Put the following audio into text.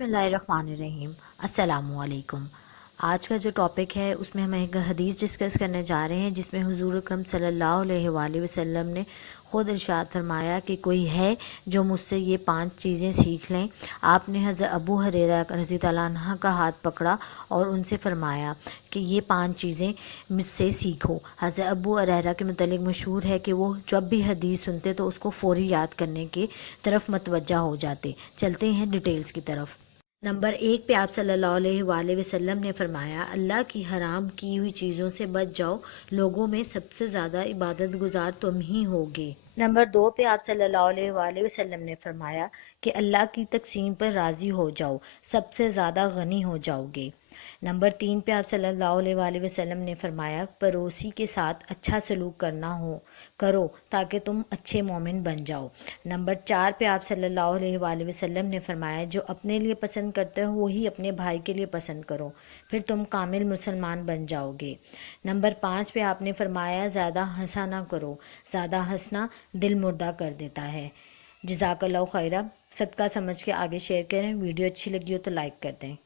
बिस्मिल्लाहिर्रहमानिर्रहीम। अस्सलामु अलैकुम। आज का जो टॉपिक है उसमें हम एक हदीस डिस्कस करने जा रहे हैं जिसमें हुजूर अकरम सल्लल्लाहु अलैहि वसल्लम ने ख़ुद इरशाद फरमाया कि कोई है जो मुझसे ये 5 चीज़ें सीख लें। आपने हज़रत अबू हुरैरा रज़ी अल्लाह अन्हु का हाथ पकड़ा और उनसे फरमाया कि ये 5 चीज़ें मुझसे सीखो। हज़रत अबू हुरैरा के मुतालिक मशहूर है कि वो जब भी हदीस सुनते तो उसको फ़ौरी याद करने की तरफ मतवज्जा हो जाते। चलते हैं डिटेल्स की तरफ। नंबर 1 पे आप सल्लल्लाहु अलैहि वसल्लम ने फरमाया, अल्लाह की हराम की हुई चीज़ों से बच जाओ, लोगों में सबसे ज़्यादा इबादत गुजार तुम ही होगे। नंबर 2 पे आप सल्लल्लाहु अलैहि वसल्लम ने फरमाया कि अल्लाह की तकसीम पर राज़ी हो जाओ, सबसे ज़्यादा गनी हो जाओगे। नंबर 3 पे आप सल्लल्लाहु अलैहि वसल्लम ने फरमाया, पड़ोसी के साथ अच्छा सलूक करना हो करो ताकि तुम अच्छे मोमिन बन जाओ। नंबर 4 पे आप सल्लल्लाहु अलैहि वसल्लम ने फरमाया, जो अपने लिए पसंद करते हो वही अपने भाई के लिए पसंद करो, फिर तुम कामिल मुसलमान बन जाओगे। नंबर 5 पे आपने फरमाया, ज़्यादा हंसा ना करो, ज़्यादा हंसना दिल मुर्दा कर देता है। जज़ाकल्लाहु खैरा। सदका समझ के आगे शेयर करें। वीडियो अच्छी लगी हो तो लाइक कर दें।